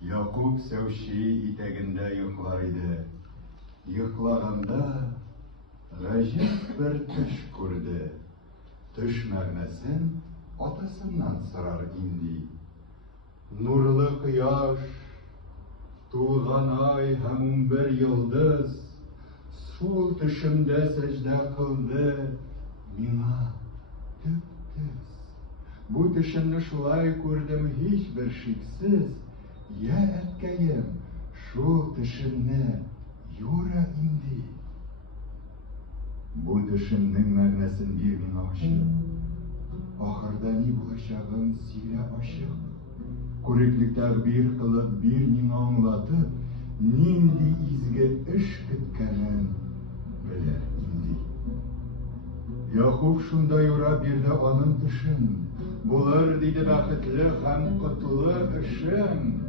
Якуб сәүши итәгендә йоклар иде. Йоклаганда гаҗәп бер төш күрде. Төш мәгънәсен атасыннан сорар инде. Нурлы кояш, тулган ай һәм бер йолдыз шул төшемдә сәҗдә кылды миңа төп-төз. Бу төшемне шулай күрдем һичбер шиксез. Я әткәем, шул төшемне юра инде. Бу төшемнең мәгънәсен бир миңа ачык. Ахырда ни булачагын сөйлә ачык. Күрекле тәгъбир кылып бир миңа аңлатып, нинди изге эш көткәнен белер инде. Якуб шунда юра бирде аның төшен. Булыр диде бәхетле һәм котлы эшем.